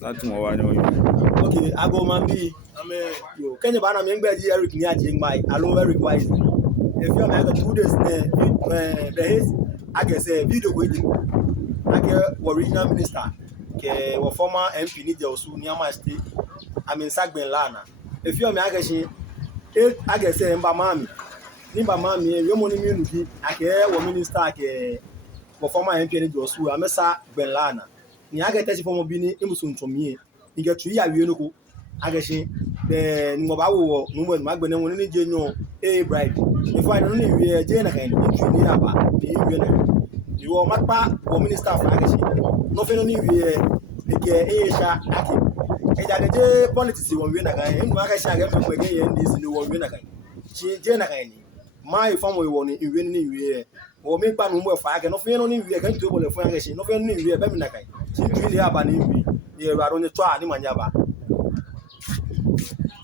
That's more I know. Okay, I go man be. Yo, can you ban me ngbe Eric Nii Armah? Allo Eric wise. If you make 2 days the his I can say video go dey. I get original minister ke former MP ni Josu Nii Armah Ashitey. I mean Sagben Lana. If you me I can say mba mami. Ni mba mami we money mi nuki I ke minister ke former MP ni Josu amesa Ben Lana. Ni I get test for mo bi ni imusun tomie. Ni get 2 year we no ko agashi the ngobawo no mo magbene won ni je no bribe if I no ni we je na kan ni aba ni we na you o mapa o minister of agashi no fe no ni we ke sha ake e ja je politics won we na kan en ma agashi aga me kwege ye ndi si no won we na kan je na kan ni my fam we won ni we ni we o me pa no mo fa ake no fe no ni we kan to bo le fun agashi no fe no ni we be mi na kan ni aba ni we ye ro ni to ani manya ba